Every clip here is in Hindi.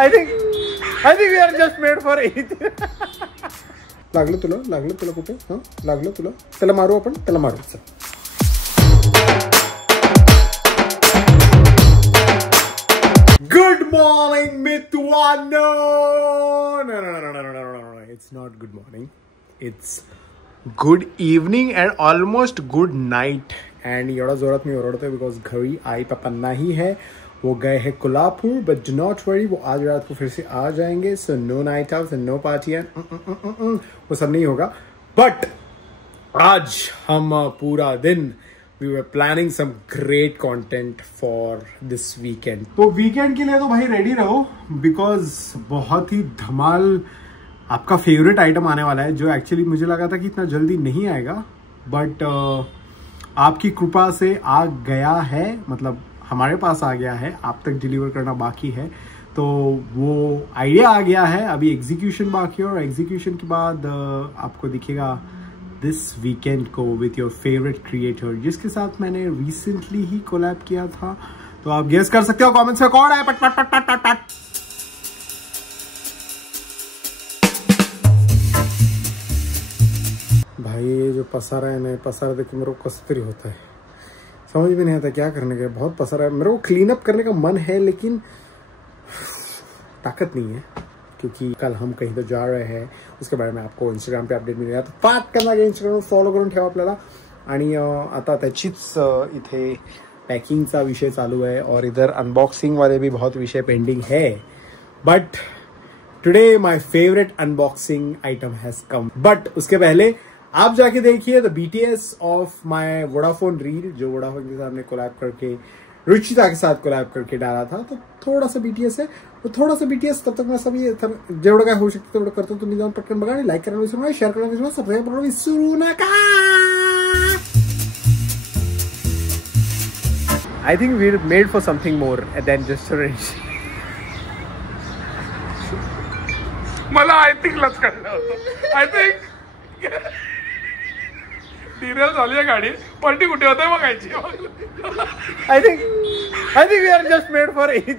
I think we are just made for it. लागलं तुला कुठे? हां लागलं तुला? त्याला मारू आपण, त्याला मारू. Good morning, Mitwano. No. It's not good morning. It's good evening and almost good night. And एवढा जोरात मी ओरडतोय because घरी आई पापा नहीं है, वो गए हैं Kolhapur. But do not worry, वो आज रात को फिर से आ जाएंगे. So no night out and no party. वो सब नहीं होगा. But आज हम पूरा दिन we were planning some great content for this weekend. तो weekend के लिए तो भाई ready रहो because बहुत ही धमाल आपका फेवरेट आइटम आने वाला है, जो एक्चुअली मुझे लगा था कि इतना जल्दी नहीं आएगा, बट आपकी कृपा से आ गया है, मतलब हमारे पास आ गया है, आप तक डिलीवर करना बाकी है. तो वो आइडिया आ गया है, अभी एग्जीक्यूशन बाकी है, और एग्जीक्यूशन के बाद आपको दिखेगा दिस वीकेंड को विथ योर फेवरेट क्रिएटर, जिसके साथ मैंने रिसेंटली ही कोलैब किया था. तो आप गेस कर सकते हो कमेंट्स में कौन है. पट पट पट पट पट पट. भाई ये जो पसारा है ना, पसारा देख के मेरे को कसतरी होता है, समझ भी नहीं आता क्या करने का. बहुत पसारा है, मेरे को क्लीन अप करने का मन है लेकिन ताकत नहीं है, क्योंकि कल हम कहीं तो जा रहे हैं, उसके बारे में आपको इंस्टाग्राम पे अपडेट मिळेल. तर पाठ करना इंस्टाग्राम फॉलो करून ठेवा आपल्याला. आणि आता त्याचीच इथे पॅकिंगचा विषय चालू है और इधर अनबॉक्सिंग वाले भी बहुत विषय पेंडिंग है. But today my favourite unboxing item has come. But उसके पहले आप जाके देखिए the BTS of my Vodafone reel, जो वोडाफोन के साथ कोलैब करके रुचिता के साथ कोलैब करके डाला था. तो थोड़ा सा BTS है, तो थोड़ा सा BTS. तब तक मैं सभी जेवढं काय होऊ शकतं तेवढं करतो. तुम्ही जाऊन पटकन बघा आणि लाईक करायला विसरू नका, शेअर करायला विसरू नका, सबस्क्राईब करायला विसरू नका. I think we're made for something more than just a range. मला आय थिंक लच काढलं होतं. आय थिंक डिरेल झाली आहे गाडी, पलटी कुठे होते बघायची. I think we are just made for it.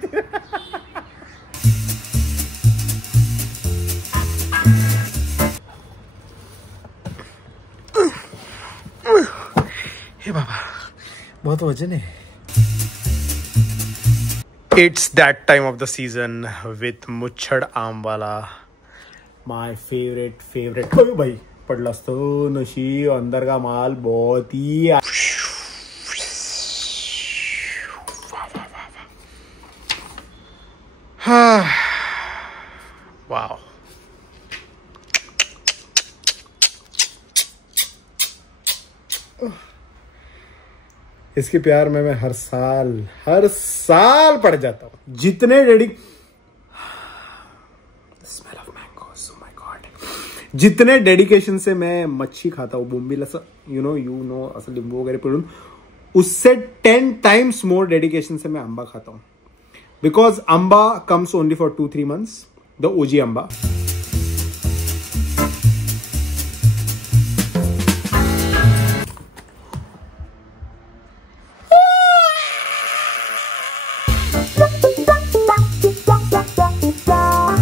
हे बाबा बहुत वजन है. It's that time of the season with मुच्छड़ आम वाला, my favorite. ओ भाई पडला असतो नशी, अंदर का माल बहुत ही वाओ. इसके प्यार में मैं हर साल पड़ जाता हूँ. जितने जितने डेडिकेशन से मैं मच्छी खाता हूँ, बोंबील असं यू नो असं लिंबू वगैरे पिळून, उससे 10 times मोर डेडिकेशन से मैं आंबा खाता हूँ. बिकॉज आंबा comes only for 2-3 months, the OG आंबा.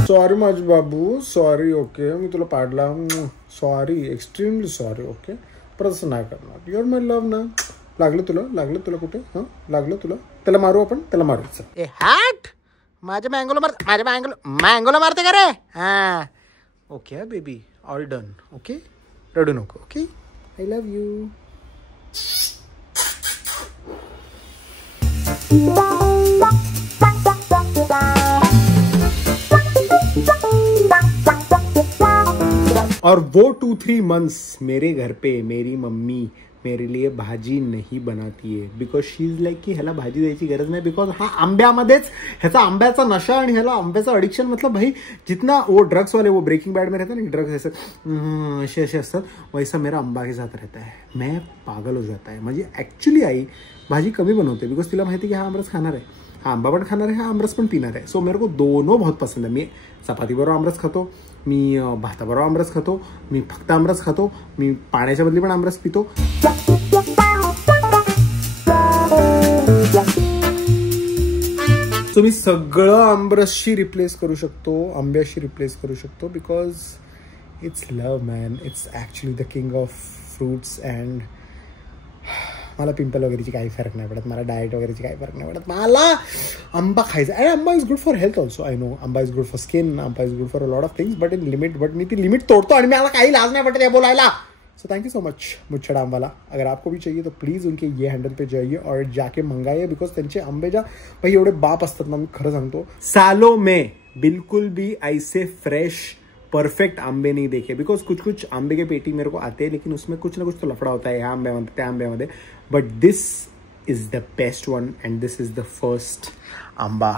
सॉरी माझे बाबू, सॉरी. ओके मी तुला पाडला, सॉरी, एक्स्ट्रीमली सॉरी. ओके परत असं नाही करणार. युअर माय लव्ह ना. लागलं तुला कुठे? हां लागलं तुला? त्याला मारू आपण, त्याला मारू. ए हॅट, माझ्या मँगोला मारते का रे? हां okay baby, all done. Okay रडू नको. Okay I love you. और वो 2-3 months मेरे घर पे मेरी मम्मी मेरे लिए भाजी नहीं बनाती है, बिकॉज शी इज लाईक की ह्याला भाजी द्यायची गरज नाही, बिकॉज हा आंब्यामध्येच ह्याचा आंब्याचा नशा आणि ह्याला आंब्याचा अडिक्शन. मतलब भाई जितना वो ड्रग्स वाले वो ब्रेकिंग बैड में रहता है ना, ड्रग्स ऐसे असतात, वैसा मेरा आंबा के साथ रहता है. मैं पागल हो जाता है. माझी ऍक्च्युली आई भाजी कमी बनवते, बिकॉज तिला माहिती की हा आमरस खाणार आहे, हा आंबा पण खाणार आहे, हा आमरस पण पिणार आहे. सो मेरे को दोनों बहुत पसंद है. मी चपाती बरोबर आमरस खातो, मी भाताबरोबर आमरस खातो, मी फक्त आमरस खातो, मी पाण्याच्या बदली पण आमरस पितो. सो मी सगळं आंब्याशी रिप्लेस करू शकतो because it's love man. It's actually the king of fruits. And मला पिंपल वगैरेची काही फरक नाही पडत, मला डाएट वगैरेची काही फरक नाही पडत, मला आंबा खायचा. अँड आंबा is good for health also. I know आंबा इज गुड फॉर स्किन, आंबा is good for a lot of things, but in limit. But मी ती लिमिट तोड़तो आणि मला काही लाज नाही पडत हे बोलायला. So thank you so much मुच्छड़ आंबाला. अगर आपको भी चाहिए तो प्लीज़ उनके ये हैंडल पे जाइए और जाके मंगाइए बिकॉज त्यांचे आंबे ज्या भाई एवढे बाप असतात ना, मी खरं सांगतो सालों में बिल्कुल भी ऐसे फ्रेश परफेक्ट आंबे नहीं देखे. बिकॉज कुछ आंबे के पेटी मेरे को आते हैं लेकिन उसमें कुछ ना कुछ तो लफड़ा होता है ह्या आंब्यामध्ये त्या आंब्यामध्ये. But this is the best one and this is the first आंबा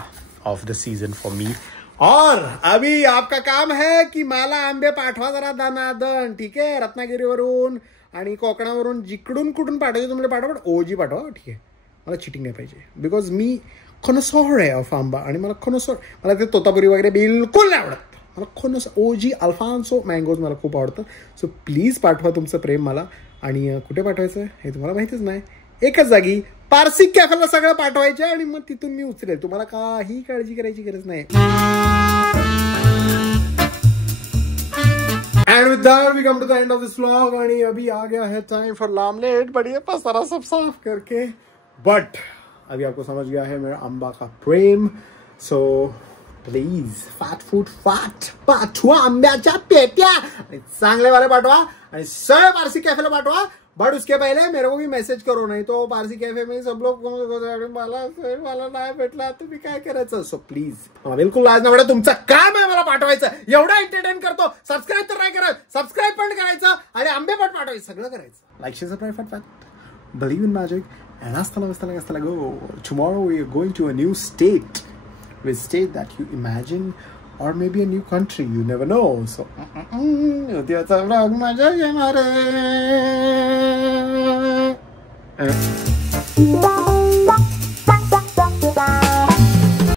of the season for me. और अभी आपका काम है की मला आंबे पाठवा जरा दनादन. ठीक आहे, रत्नागिरीवरून आणि कोकणावरून जिकडून कुठून पाठवायचे तुम्हाला पाठवा, पण ओजी पाठवा. ठीक आहे, मला चिटिंग नाही पाहिजे बिकॉज मी खनसोर आहे ऑफ आंबा. आणि मला ते तोतापुरी वगैरे बिलकुल नाही आवडत. मला खोनस ओजी अल्फान्सो मँगोज मला खूप आवडतं. सो प्लीज पाठवा तुमचं प्रेम मला. आणि कुठे पाठवायचं हे तुम्हाला माहितीच नाही. एकच जागी पारसी कॅफेला सगळं पाठवायचं आणि मग तिथून मी उचलेल. तुम्हाला काही काळजी करायची गरज नाही. End with that we come to the end of this vlog. आणि अभी आ गया है टाइम फॉर लामलेट. बढ़िया पसारा सब साफ करके. बट अभी आपको समझ गया है मेरा आंबा का प्रेम. सो प्लीज फॅट फूड पाठवा आंब्याच्या पेट्या चांगले वाले पाठवा आणि सरळ पारसी कॅफेला पाठवा. बट उसके पहले मेरे को भी मैसेज करो, नहीं तो पारसी कैफे में सब लोग मला नाही भेटला तुम्ही काय करायचं. सो प्लीज मला बिलकुल लाज नाही वाटत. तुमचं काम आहे मला पाठवायचं. एवढा एंटरटेन करतो. सबस्क्राईब तर नाही करत, सबस्क्राईब पण करायचं आणि आंबे पण पाठवायचं, सगळं करायचं. लाईक शेअर सबस्क्राईब फट believe in magic. And hasta luego. Tomorrow we are going to a new state. With state that you imagine, or maybe a new country, you never know. So उद्याचा vlog मजा येणार आहे.